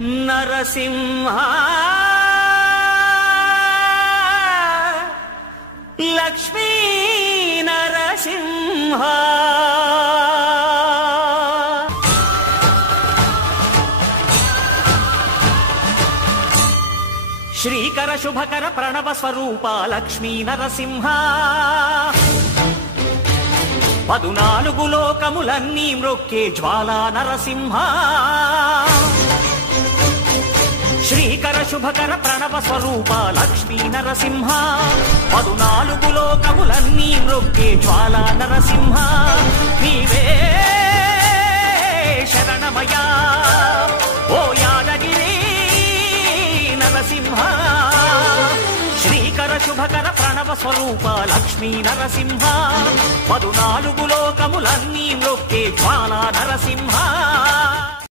నరసింహ లక్ష్మీ నరసింహ శ్రీకర శుభకర ప్రణవ స్వరూప లక్ష్మీ నరసింహ 14 లోకములన్నీ మ్రొక్కే జ్వాలా నరసింహ శ్రీకర శుభకర ప్రణవ స్వరూప లక్ష్మీ నరసింహ 14 లోకములన్నీ మ్రొక్కే జ్వాలా నరసింహ నీవే శరణమయ్యా ఓ యాదగిరి నరసింహ శ్రీకర శుభకర ప్రణవ స్వరూప లక్ష్మీ నరసింహ 14 లోకములన్నీ మ్రొక్కే జ్వాలా నరసింహ